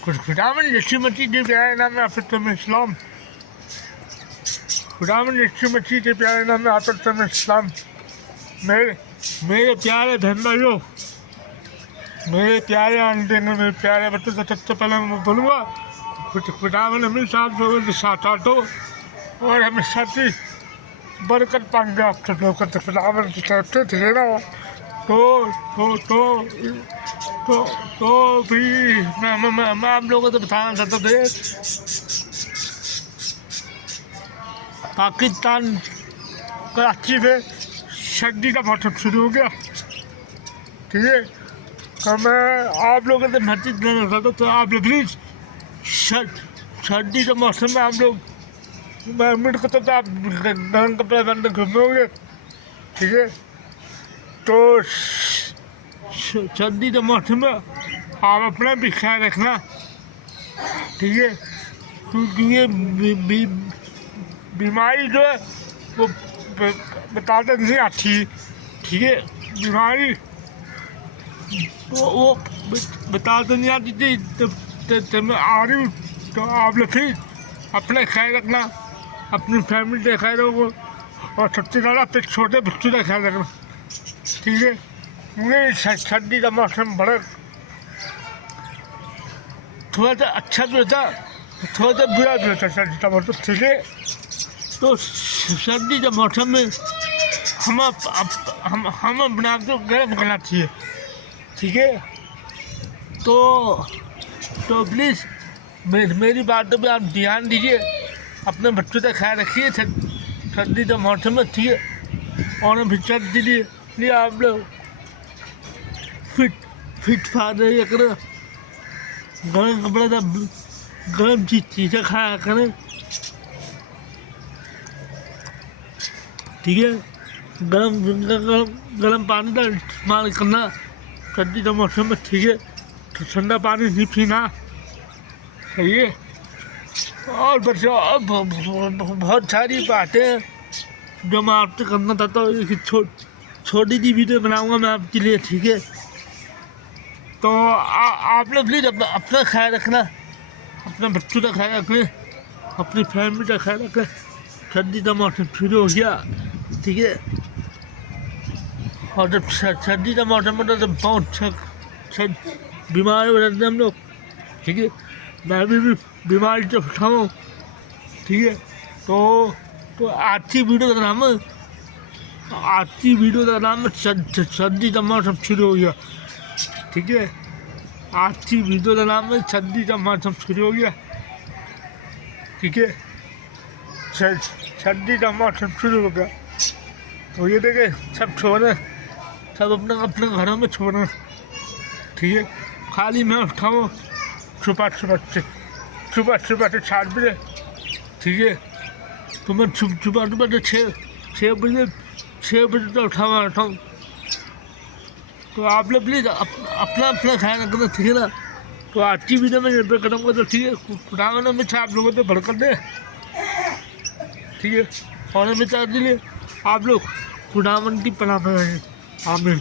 खुदावन यीशु मसीह के प्यारे नाम में आपसे इस्लाम। खुदावन यीशु मसीह के प्यारे नाम में आपसे इस्लाम। मेरे प्यारे बहन भाइयों, मेरे प्यारे आंटी ने, मेरे प्यारे बच्चों से सबसे पहले मैं बोलूँगा खुदावन हमेशा आप लोगों के साथ हो और हमेशा ही बरकत पाएंगे आप सब लोग से खुदावन की तरफ से, ठीक है ना। तो भी मैं आप लोगों को बताना चाहता था, पाकिस्तान कराची में सर्दी का मौसम शुरू हो गया, ठीक है। तो मैं आप लोगों से मैसेज देना चाहता, तो आप लोग प्लीज़ सर्दी के मौसम में आप लोग उम्मीद करते तो आप गर्म कपड़े पहन के घूमोगे, ठीक है। तो सर्दी के मौसम में आप अपना भी ख्याल रखना, ठीक है, क्योंकि ये बीमारी जो है वो बताते नहीं आती, ठीक है। बीमारी वो बताते नहीं आती थी, तो मैं आ रही हूँ। तो आप लोग फिर अपना ख्याल रखना, अपनी फैमिली का ख्याल रखो और सबसे ज़्यादा फिर छोटे बच्चों का ख्याल रखना, ठीक है। मुझे सर्दी का मौसम बड़ा थोड़ा सा अच्छा भी होता, थोड़ा सा बुरा भी होता सर्दी का मौसम, ठीक है। तो सर्दी के मौसम में हम अपने आप को गर्म करना चाहिए, ठीक है। तो प्लीज़ मेरी बातों पे आप ध्यान दीजिए, अपने बच्चों का ख्याल रखिए सर्दी के मौसम में, ठीक है। और भी सर्दी लिए आप लोग फिट फाट रही करें, गर्म कपड़े का गर्म चीज़ें खाया करें, ठीक है। गर्म पानी का इस्तेमाल करना सर्दी के मौसम में, ठीक है। तो ठंडा पानी नहीं पीना, सही है। और बच्चों बहुत सारी बातें जो मैं आपसे करना चाहता हूँ, एक छोटी सी वीडियो बनाऊँगा मैं आपके लिए, ठीक है। तो आप लोग प्लीज़ अपना ख्याल रखना, अपने बच्चों का ख्याल रखें, अपनी फैमिली का ख्याल रखें। सर्दी का मौसम शुरू हो गया, ठीक है। और जब सर्दी का मौसम होता है तो बहुत बीमार हो जाते हैं हम लोग, ठीक है। मैं भी बीमारी से उठाऊँ, ठीक है। तो आज की वीडियो का नाम है सर्दी का मौसम शुरू हो गया, ठीक है। आज की वीडियो का नाम है सर्दी का मौसम शुरू हो गया, ठीक है। सर्दी का मौसम शुरू हो गया, तो ये देखे सब छोड़े, सब अपने घरों में छोड़े, ठीक है। खाली मैं उठाऊँ सुबह से 7 बजे, ठीक है। तो मैं सुबह से 6 बजे तो उठाऊँ। तो आप लोग प्लीज़ अपना ख्याल रखना, ठीक है ना। तो आज की वीडियो में ये करूँगा, तो ठीक है। खुदावन हमेशा आप लोगों से बरकत दे, ठीक है। और हमेशा के लिए आप लोग खुदावन की पनाह में रहें, आमीन।